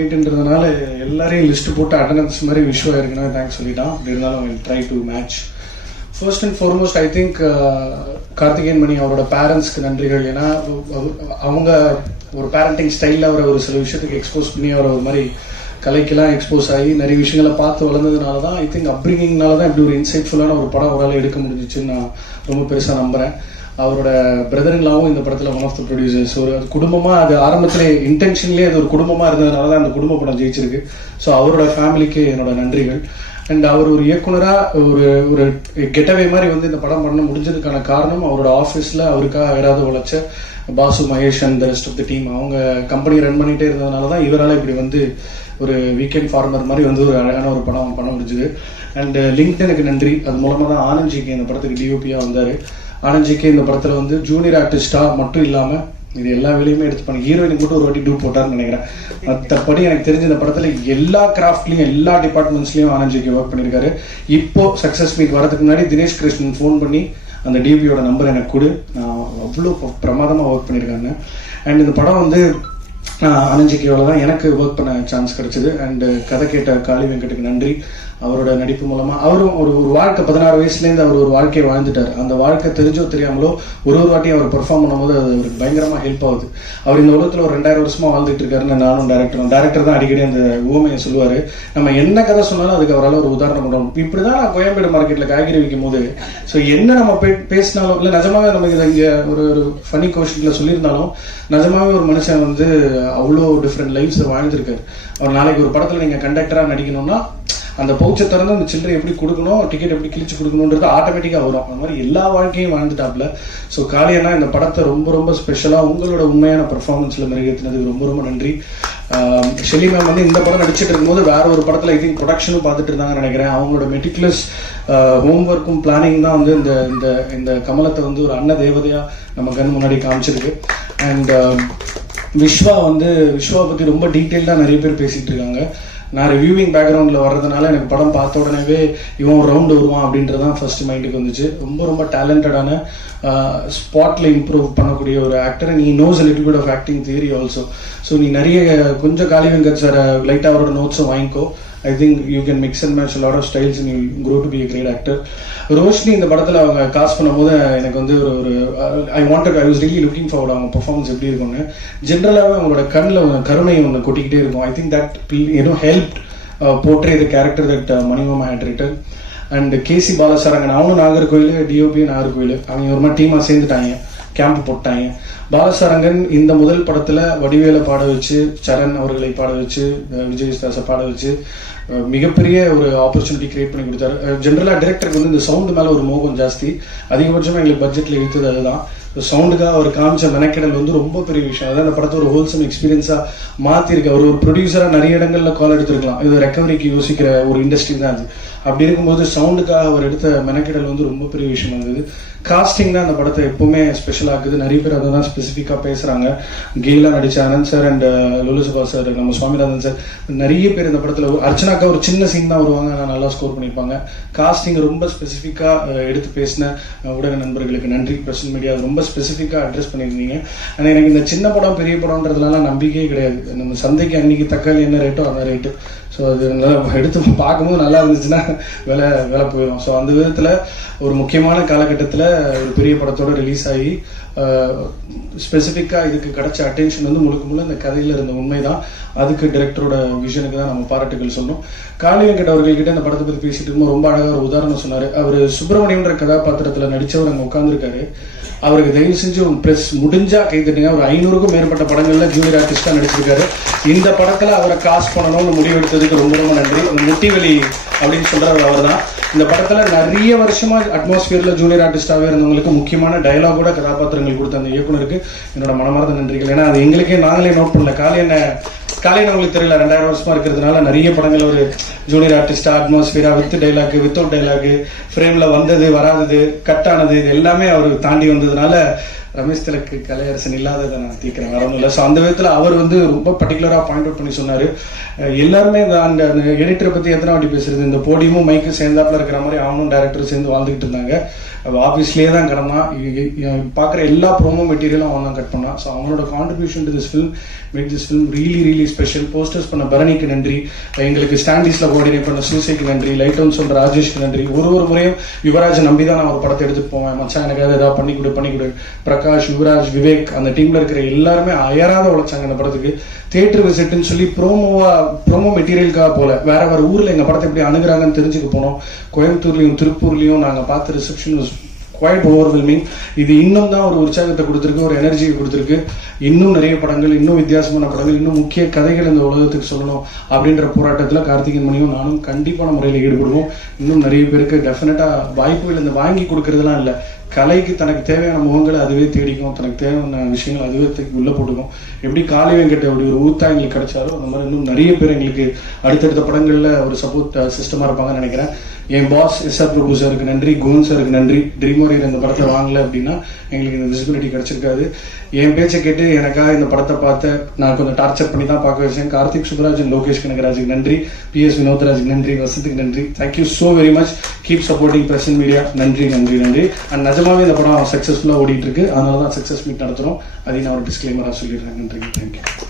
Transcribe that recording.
மீட்டுன்றதுனால எல்லாரையும் லிஸ்ட் போட்டு அட்டண்டன்ஸ் மாதிரி விஷயம் இருக்குன்னு தேங்க்ஸ் சொல்லிட்டான். அப்படி இருந்தாலும் try to match. First and foremost I think Karthikeyan Mani அவரோட பேரண்ட்ஸ்க்கு நன்றிகள். ஏன்னா அவங்க ஒரு பேரண்டிங் ஸ்டைலில் அவரை ஒரு சில விஷயத்துக்கு எக்ஸ்போஸ் பண்ணி அவரை ஒரு மாதிரி கலைக்கெல்லாம் எக்ஸ்போஸ் ஆகி நிறைய விஷயங்களை பார்த்து வளர்ந்ததுனால தான் ஐ திங்க் அப்ரிங்கிங்னால தான் இப்படி ஒரு இன்சைட்ஃபுல்லான ஒரு படம் அவரால் எடுக்க முடிஞ்சிச்சுன்னு நான் ரொம்ப பெருசாக நம்புகிறேன். அவரோட பிரதருங்களாவும் இந்த படத்தில் ஒன் ஆஃப் த ப்ரொடியூசர்ஸ். ஒரு குடும்பமாக அது ஆரம்பத்திலே இன்டென்ஷன்லேயே அது ஒரு குடும்பமாக இருந்ததுனால தான் அந்த குடும்ப படம் ஜெயிச்சிருக்கு. ஸோ அவரோட ஃபேமிலிக்கு என்னோட நன்றிகள். அண்ட் அவர் ஒரு இயக்குனராக ஒரு கெட்டவே மாதிரி வந்து இந்த படம் பண்ண முடிஞ்சதுக்கான காரணம் அவரோட ஆஃபீஸில் அவருக்காக யாராவது உழைச்ச பாசு, Mahesh and the rest of the team. அவங்க கம்பெனி ரன் பண்ணிகிட்டே இருந்ததுனால தான் இவரால் இப்படி வந்து ஒரு வீக்கெண்ட் ஃபார்மர் மாதிரி வந்து ஒரு அழகான ஒரு படம் பண்ண முடிஞ்சுது. அண்ட் லிங்க்டனுக்கு நன்றி. அது மூலமாக தான் ஆனந்த்ஜிக்கு இந்த படத்துக்கு டிஓபியாக வந்தார். ஆனந்த்ஜிக்கு இந்த படத்தில் வந்து ஜூனியர் ஆர்டிஸ்டாக மட்டும் இல்லாமல் இது எல்லா வேலையுமே எடுத்து பண்ணி ஹீரோயினுக்கு மட்டும் ஒரு வாட்டி டூ போட்டார்னு நினைக்கிறேன். மற்றபடி எனக்கு தெரிஞ்ச இந்த படத்தில் எல்லா கிராஃப்ட்லையும் எல்லா டிபார்ட்மெண்ட்ஸ்லையும் ஆனந்த்ஜிக்கு ஒர்க் பண்ணியிருக்காரு. இப்போ சக்ஸஸ் மீட் வரதுக்கு முன்னாடி தினேஷ் கிருஷ்ணன் ஃபோன் பண்ணி அந்த டிபியோட நம்பர் எனக்கு கொடு, நான் அவ்வளோ பிரமாதமாக ஒர்க் பண்ணியிருக்காங்க. அண்ட் இந்த படம் வந்து ஆனந்த்ஜிக்கியோட தான் எனக்கு ஒர்க் பண்ண சான்ஸ் கிடைச்சது. அண்ட் கதை கேட்ட காளி வெங்கட்டுக்கு நன்றி. அவரோட நடிப்பு மூலமா அவரும் ஒரு வாழ்க்கை 16 வயசுலேருந்து அவர் ஒரு வாழ்க்கையை வாழ்ந்துட்டார். அந்த வாழ்க்கை தெரிஞ்சோ தெரியாமலோ ஒரு வாட்டியும் அவர் பெர்ஃபார்ம் பண்ணும்போது அது அவருக்கு பயங்கரமாக ஹெல்ப் ஆகுது. அவர் இந்த உலகத்தில் ஒரு 2000 வருஷமா வாழ்ந்துட்டு இருக்காருன்னு நானும் டேரக்டர் தான் அடிக்கடி அந்த ஊமையை சொல்லுவார். நம்ம என்ன கதை சொன்னாலும் அதுக்கு அவரால் ஒரு உதாரணம் பண்ணணும். இப்படிதான் நான் கோயம்பேடு மார்க்கெட்டில் காய்கறி விற்கும் போது ஸோ என்ன நம்ம பேசினாலும் இல்லை நிஜமாவே நமக்கு இதை இங்கே ஒரு ஃபனி கோஷனில் சொல்லியிருந்தாலும் நிஜமாவே ஒரு மனுஷன் வந்து அவ்வளோ டிஃப்ரெண்ட் லைஃப்ஸை வாழ்ந்துருக்காரு. அவர் நாளைக்கு ஒரு படத்தில் நீங்கள் கண்டக்டராக நடிக்கணும்னா அந்த பவுச்சை திறந்து அந்த சில்லறை எப்படி கொடுக்கணும், டிக்கெட் எப்படி கிழிச்சு கொடுக்கணுன்றது ஆட்டோமேட்டிக்காக வரும். அந்த மாதிரி எல்லா வாழ்க்கையும் வாழ்ந்துட்டாப்ல. ஸோ காளியண்ணா இந்த படத்தை ரொம்ப ரொம்ப ஸ்பெஷலாக உங்களோட உண்மையான பெர்ஃபார்மன்ஸில் மெருகேற்றினதுக்கு ரொம்ப ரொம்ப நன்றி. ஷெலி மேம் வந்து இந்த படம் நடிச்சிட்டு இருக்கும்போது வேற ஒரு படத்தில் ஐ திங்க் ப்ரொடக்ஷனும் பார்த்துட்டு இருந்தாங்கன்னு நினைக்கிறேன். அவங்களோட மெட்டிகுலஸ் ஹோம்ஒர்க்கும் பிளானிங் தான் வந்து இந்த இந்த இந்த கமலத்தை வந்து ஒரு அன்ன தேவதையாக நம்ம கண் முன்னாடி காமிச்சிருக்கு. அண்ட் விஸ்வா பற்றி ரொம்ப டீட்டெயில்டாக நிறைய பேர் பேசிகிட்டு இருக்காங்க. நான் ரிவ்யூவிங் பேக்ரவுண்டில் வர்றதுனால எனக்கு படம் பார்த்த உடனே இவன் ஒரு ரவுண்டு வருவான் அப்படின்றது தான் ஃபர்ஸ்ட் மைண்டுக்கு வந்துச்சு. ரொம்ப ரொம்ப டேலண்டடான ஸ்பாட்டில் இம்ப்ரூவ் பண்ணக்கூடிய ஒரு ஆக்டர். நீ knows little bit of acting theory also. So நீ நிறைய கொஞ்சம் காளி வெங்கட் சார் லைட்டாக அவரோட நோட்ஸும் வாங்கிக்கோ. I think you can mix and match a lot of styles and you'll grow to be a great actor. Roshini இந்த படத்தில் அவங்க காஸ்ட் பண்ணும்போது எனக்கு வந்து ஒரு I was really looking forward அவங்க பெர்ஃபார்மன்ஸ் எப்படி இருக்கும்னு. ஜென்ரலாகவே அவங்களோட கண்ணில் கருணை ஒன்று கொட்டிக்கிட்டே இருக்கும். I think that help portray the character that Manimama had written. And KC Balasarangan அவனும் நாகர்கோவில், டிஓபி நாகர்கோவில், அவங்க ஒரு மாதிரி டீமாக சேர்ந்துட்டாங்க, கேம்ப் போட்டாங்க. பாலசாரங்கன் இந்த முதல் படத்தில் வடிவேலை பாட வச்சு, சரண் அவர்களை பாட வச்சு, விஜய் தாஸை பாட வச்சு மிகப்பெரிய ஒரு ஆப்பர்ச்சுனிட்டி கிரியேட் பண்ணி கொடுத்தாரு. ஜென்ரலாக டிரெக்டருக்கு வந்து இந்த சவுண்டு மேலே ஒரு மோகம் ஜாஸ்தி. அதிகபட்சமாக எங்களுக்கு பட்ஜெட்டில் இழுத்தது அதுதான். சவுண்டுக்காக அவர் காமிச்ச மெனக்கெடல் வந்து ரொம்ப பெரிய விஷயம். அதான் அந்த படத்தை ஒரு ஹோல்சம் எக்ஸ்பீரியன்ஸாக மாற்றிருக்கு. அவர் ஒரு ப்ரொடியூசராக நிறைய இடங்களில் கால் எடுத்துருக்கலாம். இது ரெக்கவரிக்கு யோசிக்கிற ஒரு இண்டஸ்ட்ரி தான் அது. அப்படி இருக்கும்போது சவுண்டுக்காக அவர் எடுத்த மெனக்கெடல் வந்து ரொம்ப பெரிய விஷயம் இருந்தது. காஸ்டிங் தான் அந்த படத்தை எப்பவுமே ஸ்பெஷல் ஆகுது. நிறைய பேர் அதை தான் ஸ்பெசிஃபிக்காக பேசுகிறாங்க. கெயிலா நடிச்ச அனந்த் சார் அண்ட் லுலுசபா சார், நம்ம சுவாமிநாதன் சார், நிறைய பேர் இந்த படத்தில் அர்ச்சனாக்கா ஒரு சின்ன சீன் தான் வருவாங்க, ஆனால் நல்லா ஸ்கோர் பண்ணியிருப்பாங்க. காஸ்டிங் ரொம்ப ஸ்பெசிஃபிக்காக எடுத்து பேசின ஊடக நண்பர்களுக்கு நன்றி. பிரசன்ட் மீடியா ரொம்ப ஸ்பெசிஃபிக்காக அட்ரஸ் பண்ணியிருந்தீங்க. ஆனால் எனக்கு இந்த சின்ன படம் பெரிய படம்ன்றதுலாம் நம்பிக்கையே கிடையாது. நம்ம சந்தைக்கு அன்னைக்கு தக்காளி என்ன ரேட்டோ அந்த ரேட்டு. ஸோ அது நல்லா எடுத்து பார்க்கும்போது நல்லா இருந்துச்சுன்னா விலை போயிடும். ஸோ அந்த விதத்தில் ஒரு முக்கியமான காலகட்டத்தில் ஒரு பெரிய படத்தோடு ரிலீஸ் ஆகி ஸ்பெசிஃபிக்காக இதுக்கு கிடைச்ச அட்டென்ஷன் வந்து முழுக்க இந்த கதையில் இருந்த உண்மை தான். அதுக்கு டைரக்டரோட விஷனுக்கு தான் நம்ம பாராட்டுகள் சொல்லணும். காளி வெங்கட் அவர்கள்கிட்ட இந்த படத்தை பற்றி பேசிட்டு இருக்கும்போது ரொம்ப அழகாக ஒரு உதாரணம் சொன்னார். அவர் சுப்பிரமணியன்ற கதாபாத்திரத்தில் நடித்தவர் அங்கே உட்காந்துருக்காரு. அவருக்கு தயவு செஞ்சு ப்ரெஸ் முடிஞ்சா கைத்தட்டுங்க. ஒரு 500க்கும் மேற்பட்ட படங்களில் ஜூனியர் ஆர்டிஸ்டாக நடிச்சிருக்காரு. இந்த படத்தில் அவரை காஸ்ட் பண்ணணும்னு முடிவெடுத்ததுக்கு ரொம்ப ரொம்ப நன்றி. முட்டிவெளி அப்படின்னு சொல்கிறவர் அவர் தான். இந்த படத்தில் நிறைய வருஷமாக அட்மாஸ்பியரில் ஜூனியர் ஆர்டிஸ்டாகவே இருந்தவங்களுக்கு முக்கியமான டயலாகோட கதாபாத்திரங்கள் கொடுத்த அந்த இயக்குனருக்கு என்னோட மனமார்ந்த நன்றிகள். ஏன்னா அது எங்களுக்கே நாங்களே நோட் பண்ணல. காலையில் உங்களுக்கு தெரியல 2000 வருஷமா இருக்கிறதுனால நிறைய படங்கள் ஒரு ஜூனியர் ஆர்டிஸ்டா அட்மாஸ்பியரா வித் டைலாக் வித்தவுட் டைலாக் ஃப்ரேம்ல வந்தது வராதது கட் ஆனது இது எல்லாமே அவர் தாண்டி வந்ததுனால ரமேஷ் திலக்கு கலையரசன் இல்லாததை நான் தீக்கிறேன் வரணும் இல்லை. ஸோ அந்த விதத்தில் அவர் வந்து ரொம்ப பர்டிகுலராக பாயிண்ட் அவுட் பண்ணி சொன்னார். எல்லாருமே அந்த எடிட்டரை பற்றி எத்தனை வாட்டி பேசுறது, இந்த போடியமும் மைக்கு சேர்ந்தாப்புல இருக்கிற மாதிரி அவனும் டைரக்டரும் சேர்ந்து வாழ்ந்துகிட்டு இருந்தாங்க. ஆஃபீஸ்லேயே தான் கிடந்தான். பார்க்குற எல்லா ப்ரோமோ மெட்டீரியலும் அவன் தான் கட் பண்ணான். ஸோ அவனோட contribution to this film make this film really special. Posters பண்ண பரணிக்கு நன்றி, எங்களுக்கு ஸ்டாண்டிஸ்ல கோஆர்டினேட் பண்ண சூசைக்கு நன்றி, லைட் ஹவுஸ் சொல்ற ராஜேஷ்க்கு நன்றி. ஒரு முறையும் யுவராஜ் நம்பி தான் நான் ஒரு படத்தை எடுத்துட்டு போவேன். மச்சான் எனக்கு ஏதாவது பண்ணி கொடு. பிரகாஷ், யுவராஜ், விவேக், அந்த டீம்ல இருக்கிற எல்லாருமே அயராத உழைச்சாங்க இந்த படத்துக்கு. தியேட்டர் விசிட்னு சொல்லி ப்ரோமோ மெட்டீரியலுக்காக போல வேற ஊர்ல எங்க படத்தை எப்படி அணுகுறாங்கன்னு தெரிஞ்சுக்க போனோம். கோயம்புத்தூர்லயும் திருப்பூர்லயும் நாங்க பார்த்த ரிசப்ஷன் குவைட் ஓவர்வெல்மிங். இது இன்னும் தான் ஒரு உற்சாகத்தை கொடுத்துருக்கு, ஒரு எனர்ஜியை கொடுத்துருக்கு. இன்னும் நிறைய படங்கள், இன்னும் வித்தியாசமான படங்கள், இன்னும் முக்கிய கதைகள் இந்த உலகத்துக்கு சொல்லணும் அப்படின்ற போராட்டத்தில் கார்த்திகேயன் மணியும் நானும் கண்டிப்பான முறையில் ஈடுபடுவோம். இன்னும் நிறைய பேருக்கு டெஃபினட்டா வாய்ப்புகள் இந்த வாங்கி கொடுக்கறதுலாம் இல்லை, கலைக்கு தனக்கு தேவையான முகங்களை அதுவே தேடிக்கும், தனக்கு தேவையான விஷயங்கள் அதுவே உள்ள போட்டுக்கும். எப்படி காளி வெங்கட் அப்படி ஒரு ஊத்தா எங்களுக்கு கிடைச்சாரோ அந்த மாதிரி இன்னும் நிறைய பேர் எங்களுக்கு அடுத்தடுத்த படங்கள்ல ஒரு சப்போர்ட் சிஸ்டமா இருப்பாங்கன்னு நினைக்கிறேன். என் பாஸ் எஸ்ஆர் பிரபு சாருக்கு நன்றி, கோன் சாருக்கு நன்றி. ட்ரீம் வாரியர் இந்த படத்தை வாங்கல அப்படின்னா எங்களுக்கு இந்த விசிபிலிட்டி கிடைச்சிருக்காது. என் பேச்சை கேட்டு எனக்காக இந்த படத்தை பார்த்து நான் கொஞ்சம் டார்ச்சர் பண்ணி தான் பார்க்க வச்சேன். கார்த்திக் சுப்ராஜன், லோகேஷ் கனகராஜுக்கு நன்றி, PS வினோத்ராஜுக்கு நன்றி, வசந்துக்கு நன்றி. Thank you so very much. Keep supporting press media. நன்றி. அண்ட் நிஜமாவே இந்த படம் சக்சஸ்ஃபுல்லாக ஓடிட்டு இருக்கு. அதனால தான் சக்சஸ் மீட் நடத்துறோம். அதையும் நான் ஒரு டிஸ்க்ளைமராக சொல்லிடுறேன். நன்றி. தேங்க்யூ.